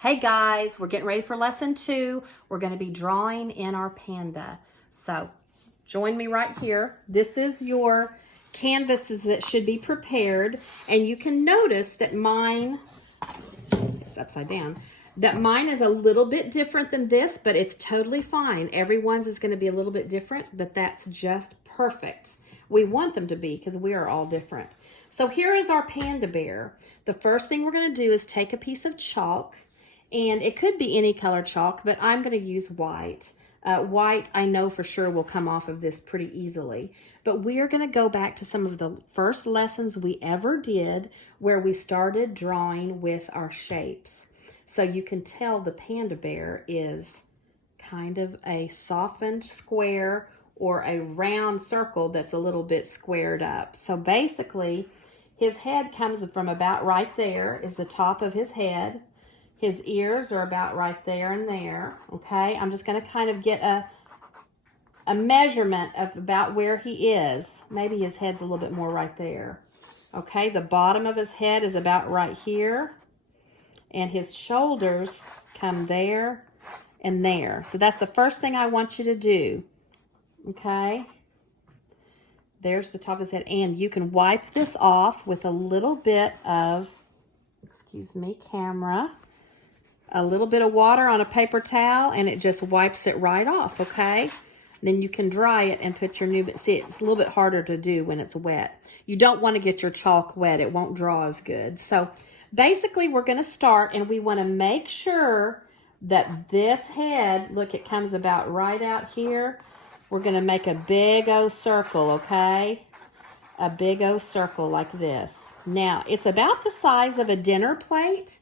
Hey guys, we're getting ready for lesson 2. We're going to be drawing in our panda. So join me right here. This is your canvases that should be prepared. And you can notice that mine, it's upside down, that mine is a little bit different than this, but it's totally fine. Everyone's is going to be a little bit different, but that's just perfect. We want them to be because we are all different. So here is our panda bear. The first thing we're going to do is take a piece of chalk. And it could be any color chalk, but I'm going to use white. White, I know for sure, will come off of this pretty easily. But we are going to go back to some of the first lessons we ever did where we started drawing with our shapes. So you can tell the panda bear is kind of a softened square or a round circle that's a little bit squared up. So basically, his head comes from about right there is the top of his head. His ears are about right there and there, okay? I'm just going to kind of get a measurement of about where he is. Maybe his head's a little bit more right there. Okay, the bottom of his head is about right here. And his shoulders come there and there. So that's the first thing I want you to do, okay? There's the top of his head. And you can wipe this off with a little bit of, excuse me, camera. A little bit of water on a paper towel and it just wipes it right off, okay? Then you can dry it and put your new, but see, it's a little bit harder to do when it's wet. You don't want to get your chalk wet. It won't draw as good. So basically we're going to start and we want to make sure that this head, look, it comes about right out here. We're going to make a big O circle, okay? A big O circle like this. Now, it's about the size of a dinner plate.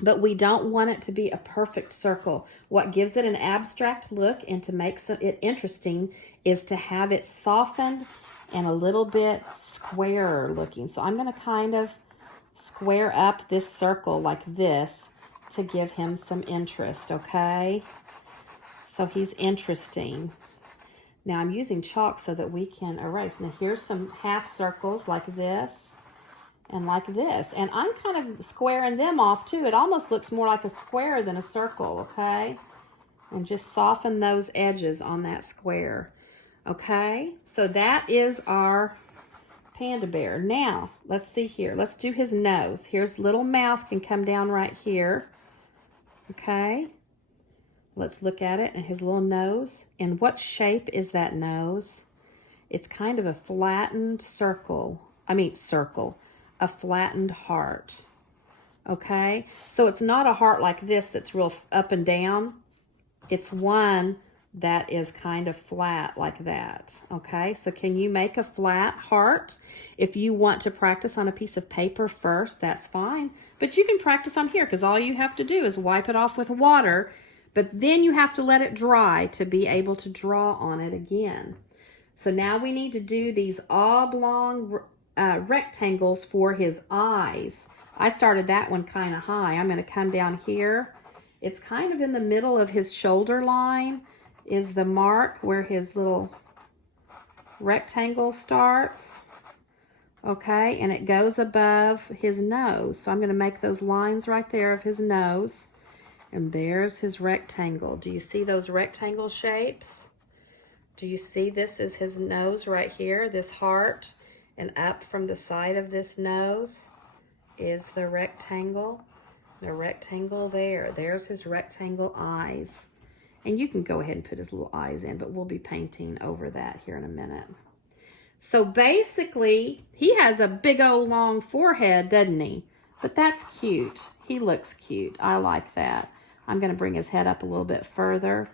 But we don't want it to be a perfect circle. What gives it an abstract look and to make it interesting is to have it softened and a little bit squarer looking. So I'm going to kind of square up this circle like this to give him some interest, okay? So he's interesting. Now I'm using chalk so that we can erase. Now here's some half circles like this. And like this. And I'm kind of squaring them off too. It almost looks more like a square than a circle, okay? And just soften those edges on that square, okay? So that is our panda bear. Now, let's see here. Let's do his nose. Here's little mouth can come down right here, okay? Let's look at it and his little nose. And what shape is that nose? It's kind of a flattened circle. A flattened heart, okay? So it's not a heart like this that's real up and down. It's one that is kind of flat like that, okay? So can you make a flat heart? If you want to practice on a piece of paper first, that's fine. But you can practice on here because all you have to do is wipe it off with water, but then you have to let it dry to be able to draw on it again. So now we need to do these oblong rectangles for his eyes. I started that one kind of high. I'm going to come down here. It's kind of in the middle of his shoulder line is the mark where his little rectangle starts. Okay, and it goes above his nose. So I'm going to make those lines right there of his nose. And there's his rectangle. Do you see those rectangle shapes? Do you see this is his nose right here, this heart? And up from the side of this nose is the rectangle. The rectangle there. There's his rectangle eyes. And you can go ahead and put his little eyes in, but we'll be painting over that here in a minute. So basically, he has a big old long forehead, doesn't he? But that's cute. He looks cute. I like that. I'm going to bring his head up a little bit further.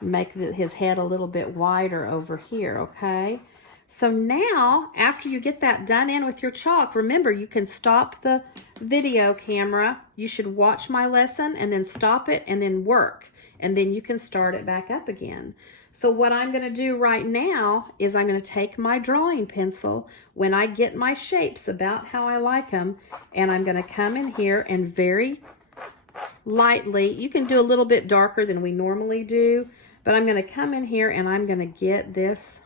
Make his head a little bit wider over here, okay? So now, after you get that done in with your chalk, remember you can stop the video camera. You should watch my lesson and then stop it and then work. And then you can start it back up again. So what I'm going to do right now is I'm going to take my drawing pencil when I get my shapes about how I like them. And I'm going to come in here and very lightly, you can do a little bit darker than we normally do. But I'm going to come in here and I'm going to get this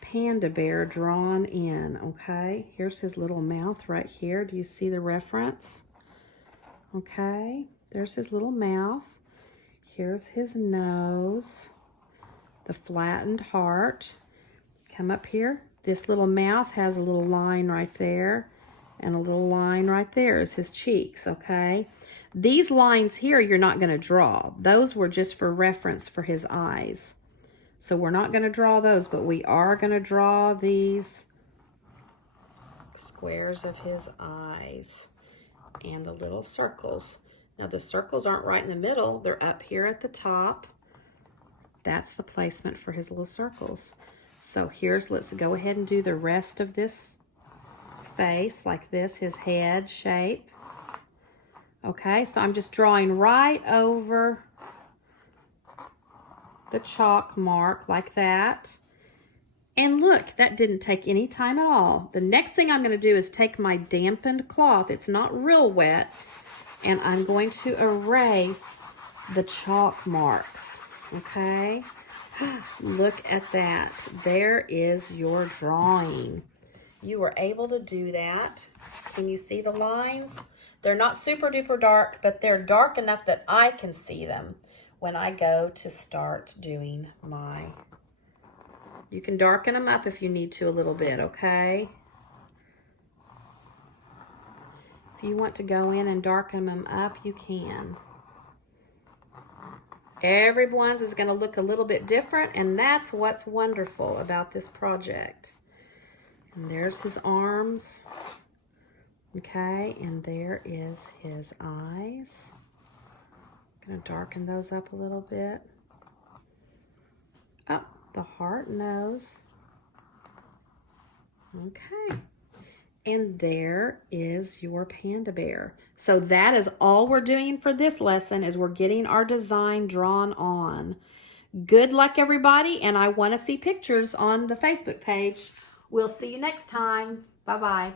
panda bear drawn in, okay? Here's his little mouth right here. Do you see the reference? Okay, there's his little mouth. Here's his nose, the flattened heart. Come up here. This little mouth has a little line right there, and a little line right there is his cheeks, okay? These lines here you're not going to draw. Those were just for reference for his eyes. So we're not going to draw those, but we are going to draw these squares of his eyes and the little circles. Now the circles aren't right in the middle. They're up here at the top. That's the placement for his little circles. So let's go ahead and do the rest of this face like this, his head shape. Okay, so I'm just drawing right over the chalk mark like that. And look, that didn't take any time at all. The next thing I'm going to do is take my dampened cloth. It's not real wet. And I'm going to erase the chalk marks. Okay? Look at that. There is your drawing. You were able to do that. Can you see the lines? They're not super duper dark, but they're dark enough that I can see them when I go to start doing my... You can darken them up if you need to a little bit, okay? If you want to go in and darken them up, you can. Everyone's is going to look a little bit different, and that's what's wonderful about this project. And there's his arms. Okay, and there is his eyes. I'm going to darken those up a little bit. Oh, the heart, nose. Okay. And there is your panda bear. So that is all we're doing for this lesson, is we're getting our design drawn on. Good luck, everybody, and I want to see pictures on the Facebook page. We'll see you next time. Bye-bye.